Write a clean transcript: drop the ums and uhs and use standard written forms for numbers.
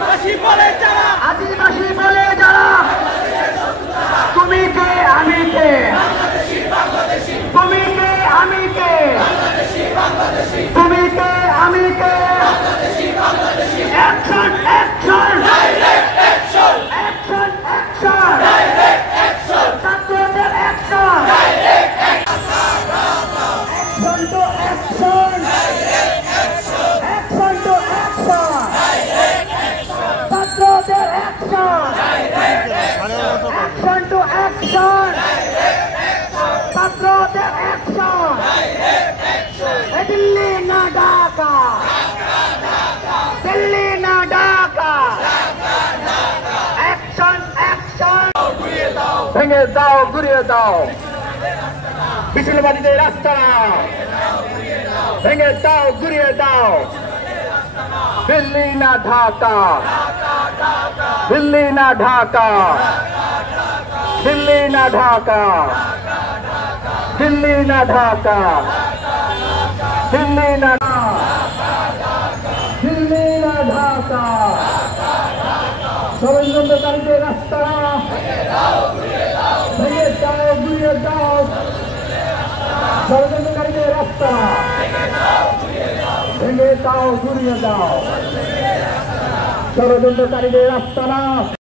আদিবাসী বলে যারা তুমি কে আমি কে, তুমি কে আমি কে, তুমি কে আমি কে, অ্যাকশন অ্যাকশন অ্যাকশন অ্যাকশন ছাত্রদের action action to action action to action ছাত্রদের অ্যাকশন অ্যাকশন টু অ্যাকশন ছাত্রদের অ্যাকশন দিল্লি না ঢাকা, দিল্লি না ঢাকা, অ্যাকশন অ্যাকশন ভেঙে দাও ঘুরিয়ে দাও মিছিলবাদীদের রাস্তা, ভেঙে দাও ঘুরিয়ে দাও দিল্লি না ঢাকা, দিল্লি না ঢাকা, দিল্লি না ঢাকা, দিল্লি না ঢাকা, দিল্লি না দিল্লি না ঢাকা, ষড়যন্ত্রকারীদের রাস্তা ভেঙে দাও ঘুরিয়ে দাও, ষড়যন্ত্রকারীদের রাস্তা ভেঙে দাও ঘুরিয়ে দাও, ষড়যন্ত্রকারীদের রাস্তা না